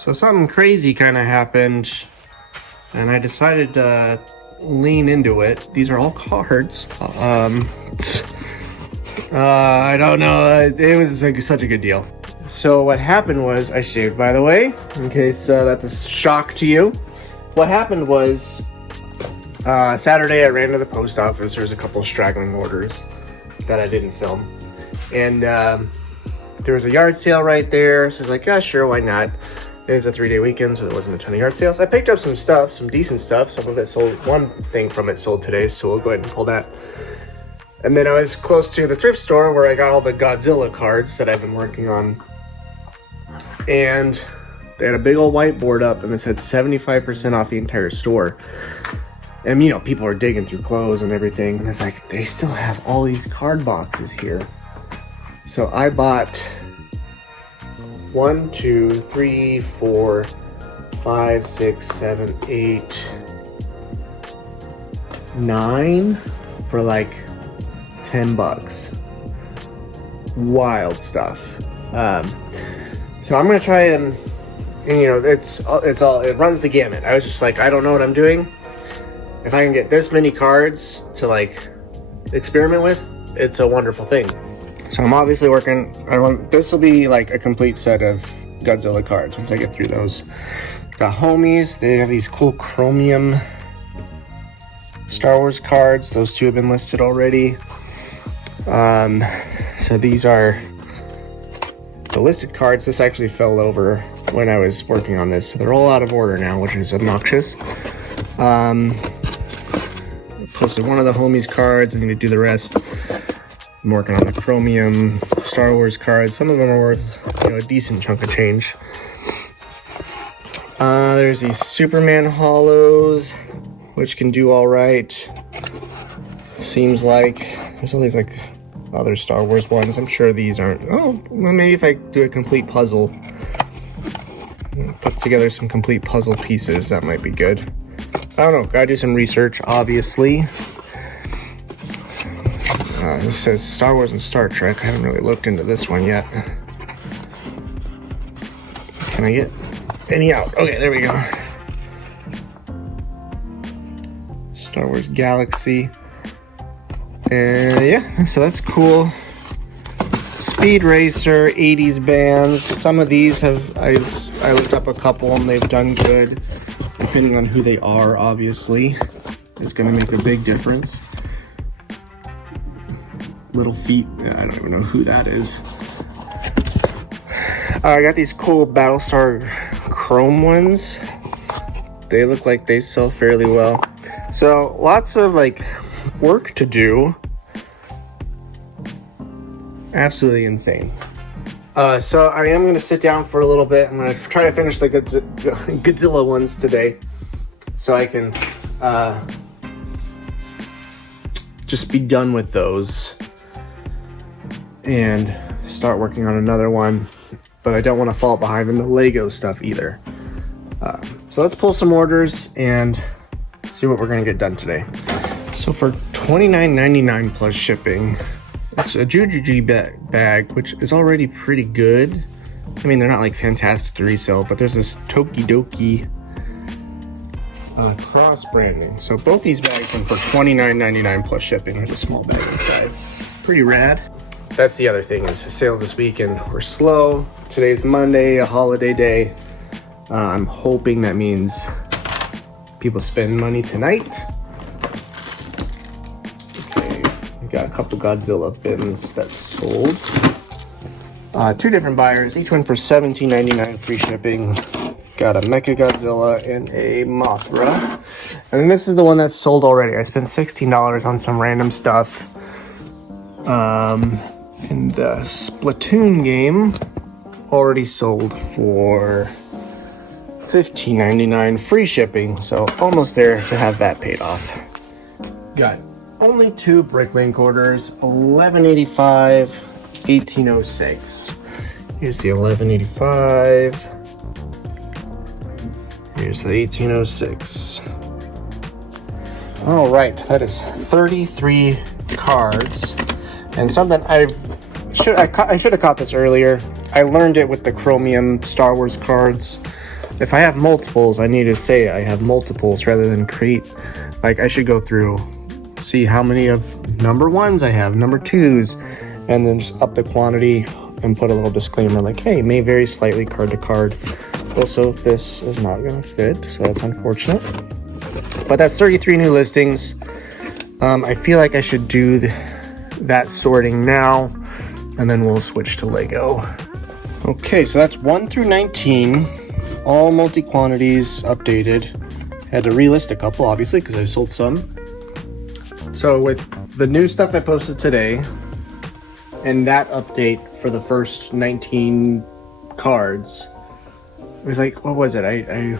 So something crazy kind of happened, and I decided to lean into it. These are all cards. I don't know. It was like such a good deal. So what happened was, I shaved, by the way, in case that's a shock to you. What happened was, Saturday I ran to the post office. There was a couple straggling orders that I didn't film. And there was a yard sale right there. So I was like, yeah, sure, why not? It was a 3-day weekend, so there wasn't a ton of yard sales. I picked up some stuff, some decent stuff. Some of it sold. One thing from it sold today, so we'll go ahead and pull that. And then I was close to the thrift store where I got all the Godzilla cards that I've been working on. And they had a big old whiteboard up and it said 75% off the entire store. And you know, people are digging through clothes and everything. And it's like, they still have all these card boxes here. So I bought 1, 2, 3, 4, 5, 6, 7, 8, 9 for like $10. Wild stuff. So I'm gonna try and you know, it runs the gamut. I was just like, I don't know what I'm doing. If I can get this many cards to like experiment with, it's a wonderful thing. So I'm obviously working. This will be like a complete set of Godzilla cards once I get through those. Got homies. They have these cool chromium Star Wars cards. Those two have been listed already. So these are the listed cards. This actually fell over when I was working on this, so they're all out of order now, which is obnoxious. Posted one of the homies cards. I'm gonna do the rest. I'm working on the chromium Star Wars cards. Some of them are worth, you know, a decent chunk of change. There's these Superman holos, which can do all right. Seems like there's all these like other Star Wars ones. I'm sure these aren't. Oh, well, maybe if I do a complete puzzle, put together some complete puzzle pieces, that might be good. I don't know. Gotta do some research, obviously. This says Star Wars and Star Trek. I haven't really looked into this one yet. Can I get any out? Okay, there we go. Star Wars Galaxy. And yeah, so that's cool. Speed Racer, 80s bands. Some of these I looked up a couple and they've done good. Depending on who they are, obviously. It's gonna make a big difference. Little Feet, I don't even know who that is. I got these cool Battlestar Chrome ones. They look like they sell fairly well. So lots of like work to do. Absolutely insane. So I am going to sit down for a little bit. I'm going to try to finish the Godzilla ones today, so I can just be done with those and start working on another one. But I don't want to fall behind in the Lego stuff either. So let's pull some orders and see what we're going to get done today. So for $29.99 plus shipping, it's a Jujuji bag, which is already pretty good. I mean, they're not like fantastic to resell, but there's this Tokidoki cross branding. So both these bags went for $29.99 plus shipping. There's a small bag inside. Pretty rad. That's the other thing, is sales this weekend were slow. Today's Monday, a holiday day. I'm hoping that means people spend money tonight. Got a couple Godzilla bins that sold. Two different buyers, each one for $17.99 free shipping. Got a Mecha Godzilla and a Mothra. And this is the one that's sold already. I spent $16 on some random stuff. And the Splatoon game already sold for $15.99 free shipping. So almost there to have that paid off. Got only two Bricklink orders, $11.85, $18.06. Here's the $11.85. Here's the $18.06. All right, that is 33 cards. And something I should have caught this earlier. I learned it with the chromium Star Wars cards. If I have multiples, I need to say I have multiples rather than create. Like, I should go through, see how many of number ones I have, number twos, and then just up the quantity and put a little disclaimer like, hey, may vary slightly card to card. Also, this is not going to fit, so that's unfortunate. But that's 33 new listings. I feel like I should do that sorting now, and then we'll switch to Lego. Okay, so that's 1 through 19. All multi-quantities updated. Had to relist a couple, obviously, because I sold some. So with the new stuff I posted today, and that update for the first 19 cards, it was like, what was it?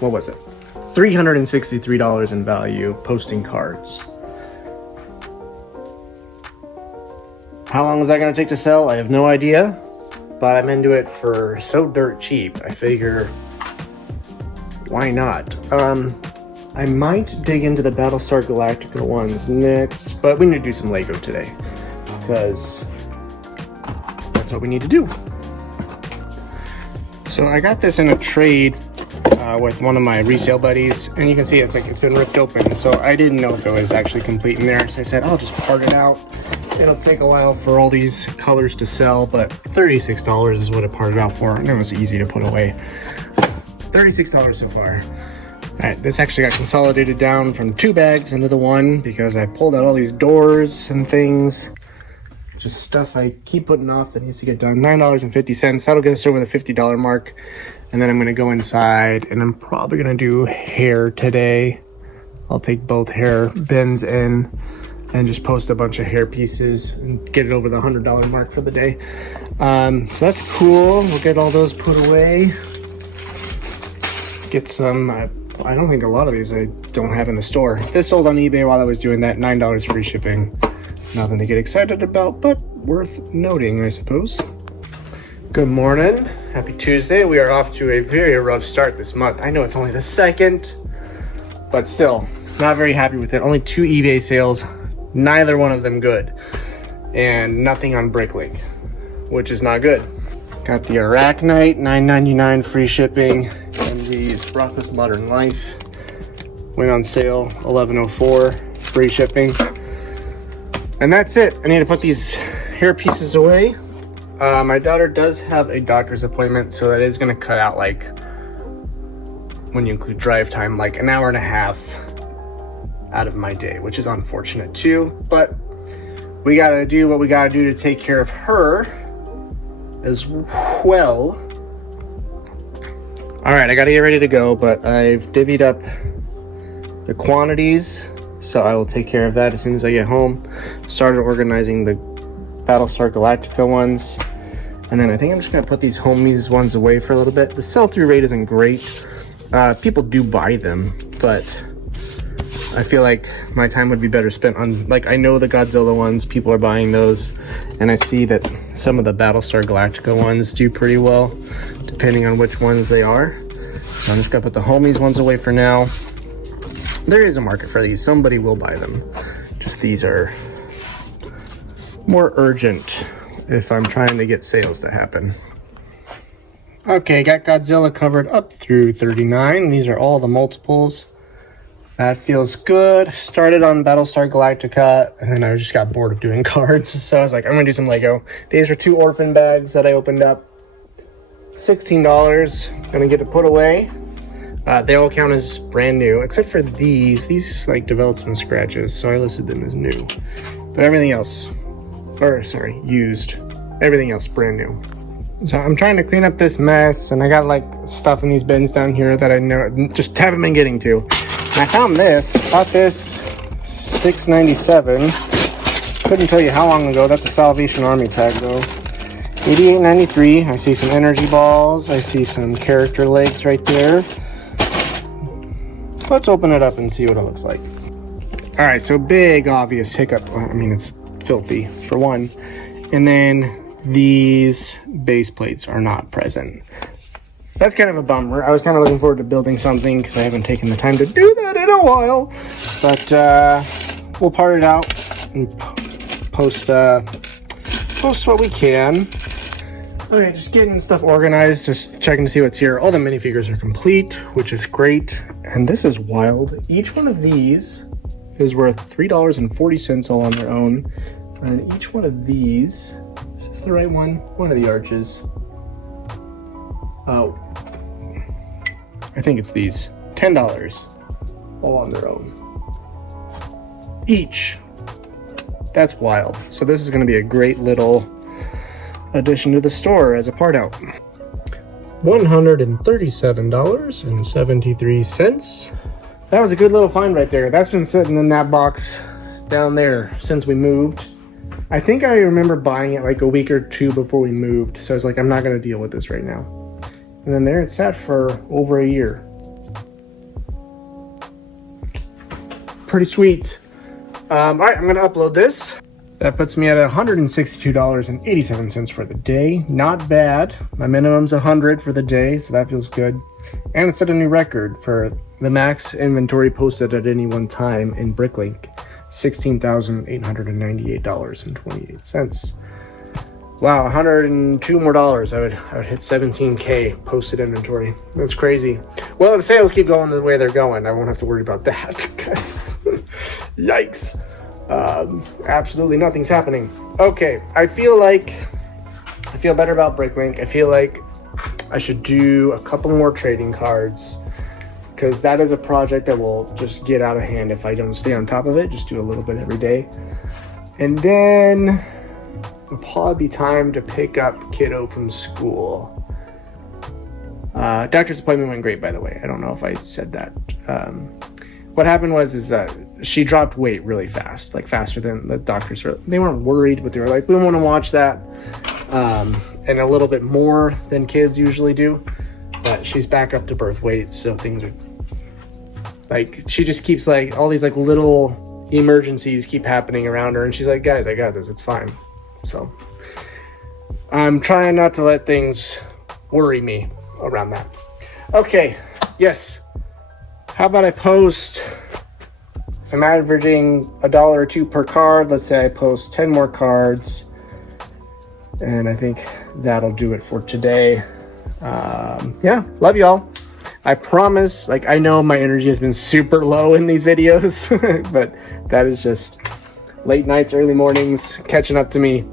What was it? $363 in value posting cards. How long is that going to take to sell? I have no idea, but I'm into it for so dirt cheap. I figure, why not? I might dig into the Battlestar Galactica ones next, but we need to do some Lego today because that's what we need to do. So I got this in a trade with one of my resale buddies, and you can see it's been ripped open, so I didn't know if it was actually complete in there, so I said I'll just part it out. It'll take a while for all these colors to sell, but $36 is what it parted out for, and it was easy to put away. $36 so far. Alright, this actually got consolidated down from 2 bags into the one because I pulled out all these doors and things. Just stuff I keep putting off that needs to get done. $9.50. That'll get us over the $50 mark. And then I'm going to go inside and I'm probably going to do hair today. I'll take both hair bins in and just post a bunch of hair pieces and get it over the $100 mark for the day. So that's cool. We'll get all those put away. Get some, I don't think a lot of these I don't have in the store. This sold on eBay while I was doing that, $9 free shipping. Nothing to get excited about, but worth noting, I suppose. Good morning. Happy Tuesday. We are off to a very rough start this month. I know it's only the 2nd, but still, not very happy with it. Only 2 eBay sales, neither one of them good. And nothing on Bricklink, which is not good. Got the Arachnite, $9.99 free shipping, and these Rocko's Modern Life went on sale, $11.04 free shipping. And that's it. I need to put these hair pieces away. My daughter does have a doctor's appointment, so that is going to cut out, like, when you include drive time, like an hour and a half out of my day, which is unfortunate too. But we got to do what we got to do to take care of her as well. All right, I got to get ready to go, but I've divvied up the quantities, so I will take care of that as soon as I get home. Started organizing the Battlestar Galactica ones, and then I think I'm just gonna put these homies ones away for a little bit. The sell-through rate isn't great. People do buy them, but I feel like my time would be better spent on, like, I know the Godzilla ones, people are buying those, and I see that some of the Battlestar Galactica ones do pretty well, depending on which ones they are. So I'm just gonna put the homies ones away for now. There is a market for these. Somebody will buy them. Just these are more urgent if I'm trying to get sales to happen. Okay, got Godzilla covered up through 39. These are all the multiples. That feels good. Started on Battlestar Galactica, and then I just got bored of doing cards. So I was like, I'm gonna do some Lego. These are 2 orphan bags that I opened up. $16. Gonna get it put away. They all count as brand new, except for these. These like developed some scratches, so I listed them as new. But everything else, used. Everything else brand new. So I'm trying to clean up this mess, and I got like stuff in these bins down here that I know just haven't been getting to. And I found this. Bought this $6.97. Couldn't tell you how long ago. That's a Salvation Army tag though. $88.93. I see some energy balls. I see some character legs right there. Let's open it up and see what it looks like. All right, so big obvious hiccup. I mean, it's filthy for one. And then these base plates are not present. That's kind of a bummer. I was kind of looking forward to building something because I haven't taken the time to do that in a while. But we'll part it out and post what we can. Okay, just getting stuff organized, just checking to see what's here. All the minifigures are complete, which is great. And this is wild. Each one of these is worth $3.40 all on their own. And each one of these, is this the right one? One of the arches. Oh, I think it's these. $10 all on their own. Each. That's wild. So this is going to be a great little addition to the store as a part out. $137.73. That was a good little find right there. That's been sitting in that box down there since we moved. I think I remember buying it like a week or two before we moved. So I was like, I'm not going to deal with this right now. And then there it sat for over a year. Pretty sweet. All right, I'm going to upload this. That puts me at $162.87 for the day. Not bad. My minimum's 100 for the day, so that feels good. And it set a new record for the max inventory posted at any one time in Bricklink. $16,898.28. Wow, $102 more. I would hit 17K posted inventory. That's crazy. Well, if sales keep going the way they're going, I won't have to worry about that because yikes. Absolutely nothing's happening. Okay, I feel better about Bricklink. I feel like I should do a couple more trading cards because that is a project that will just get out of hand if I don't stay on top of it. Just do a little bit every day. And then it'll probably be time to pick up kiddo from school. Doctor's appointment went great, by the way. I don't know if I said that. What happened was she dropped weight really fast, like faster than the doctors were. They weren't worried, but they were like, we want to watch that. And a little bit more than kids usually do. But she's back up to birth weight, so things are like, she just keeps like, all these like little emergencies keep happening around her. And she's like, guys, I got this, it's fine. So I'm trying not to let things worry me around that. Okay, yes. How about I post, if I'm averaging $1 or $2 per card, let's say I post 10 more cards, and I think that'll do it for today. Yeah, love y'all. I promise, like, I know my energy has been super low in these videos, but that is just late nights, early mornings, catching up to me.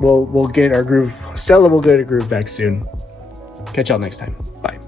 We'll get our groove, Stella will get a groove back soon. Catch y'all next time. Bye.